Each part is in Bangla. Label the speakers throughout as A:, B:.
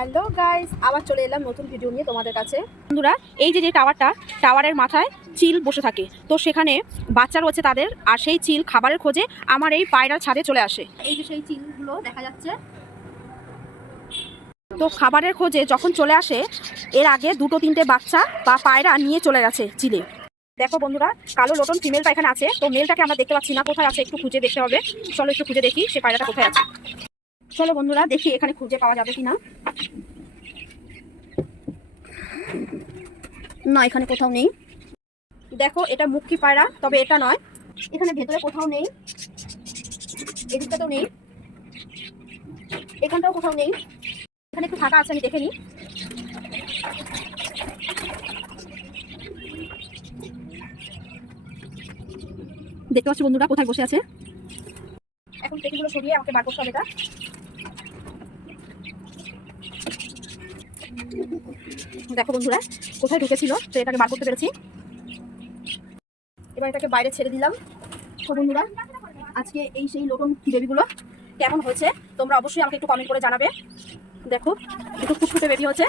A: হ্যালো গাইস, আবার চলে এলাম নতুন ভিডিও নিয়ে তোমাদের কাছে। বন্ধুরা, এই যে যে টাওয়ারটা, টাওয়ারের মাথায় চিল বসে থাকে। তো সেখানে বাচ্চা রয়েছে তাদের, আর সেই চিল খাবারের খোঁজে আমার এই পায়রার ছাদে চলে আসে। এই যে সেই চিলগুলো দেখা যাচ্ছে। তো খাবারের খোঁজে যখন চলে আসে, এর আগে দুটো, তিনটে বাচ্চা বা পায়রা নিয়ে চলে গেছে চিলে। দেখো বন্ধুরা, কালো লোটন ফিমেলটা এখানে আছে। তো মেলটাকে আমরা দেখতে পাচ্ছি না, কোথায় আছে একটু খুঁজে দেখতে হবে। চলো একটু খুঁজে দেখি, সে পায়রাটা কোথায় আছে। চলো বন্ধুরা, দেখি এখানে খুঁজে পাওয়া যাবে কিনা। না, এখানে কোথাও নেই। দেখো, এটা মুক্তি পায়রা, তবে এটা নয়। এখানে ভেতরে কোথাও নেই। এদিকটাতেও নেই। এখানটাও কোথাও নেই। এখানে একটু ফাঁকা আছে, আমি দেখে নিই। দেখতে পাচ্ছি বন্ধুরা, কোথায় বসে আছে? এখন পেটিগুলো সরিয়ে আমাকে বার করতে হবে এটা। দেখো বন্ধুরা, কোথায় ঢুকেছিল? তো এটাকে বার করতে পেরেছি। এবার এটাকে বাইরে ছেড়ে দিলাম। তো বন্ধুরা, আজকে এই সেই লোটন বেবিগুলো কেমন হয়েছে? তোমরা অবশ্যই আমাকে একটু কমেন্ট করে জানাবে। দেখো একটু ফুটফুটে বেবি হচ্ছে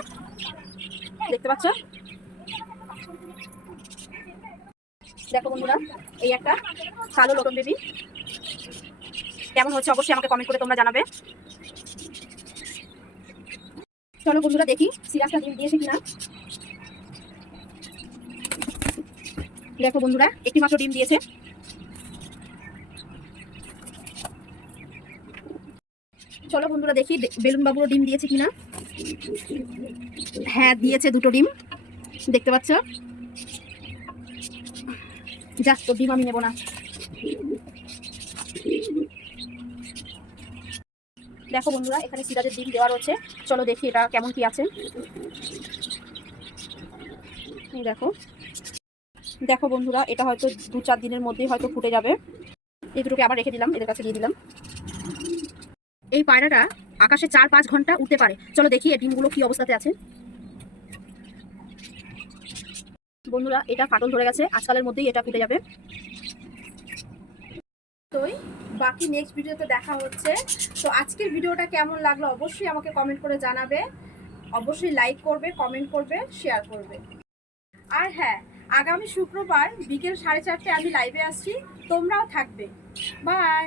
A: দেখতে পাচ্ছ? দেখো বন্ধুরা, এই একটা কালো লোটন বেবি কেমন হচ্ছে অবশ্যই আমাকে কমেন্ট করে তোমরা জানাবে। চলো বন্ধুরা দেখি সিরাজটা ডিম দিয়েছে কিনা। দেখো বন্ধুরা একটি মাত্র ডিম দিয়েছে। চলো বন্ধুরা দেখি বেলুন বাবুরও ডিম দিয়েছে কিনা। হ্যাঁ দিয়েছে দুটো ডিম। দেখতে পাচ্ছ? যাক, তো ডিম আমি নেব না। দেখো বন্ধুরা, এখানে সিরাজের ডিম দেওয়া রয়েছে। চলো দেখি এটা কেমন কি আছে। দেখো। দেখো বন্ধুরা, এটা হয়তো দু চার দিনের মধ্যেই হয়তো ফুটে যাবে। এই দুটোকে আবার রেখে দিলাম, এদের কাছে দিয়ে দিলাম। এই পায়রাটা আকাশে চার পাঁচ ঘণ্টা উঠতে পারে। চলো দেখি এই ডিমগুলো কি অবস্থাতে আছে। বন্ধুরা, এটা ফাটল ধরে গেছে। আজকালের মধ্যেই এটা ফুটে যাবে। তোই বাকি নেক্সট ভিডিওতে দেখা হচ্ছে। তো আজকের ভিডিওটা কেমন লাগল অবশ্যই আমাকে কমেন্ট করে জানাবে। অবশ্যই লাইক করবে কমেন্ট করবে শেয়ার করবে। আর হ্যাঁ আগামী শুক্রবার বিকেল সাড়ে চারটে আমি লাইভে আসছি। তোমরাও থাকবে। বাই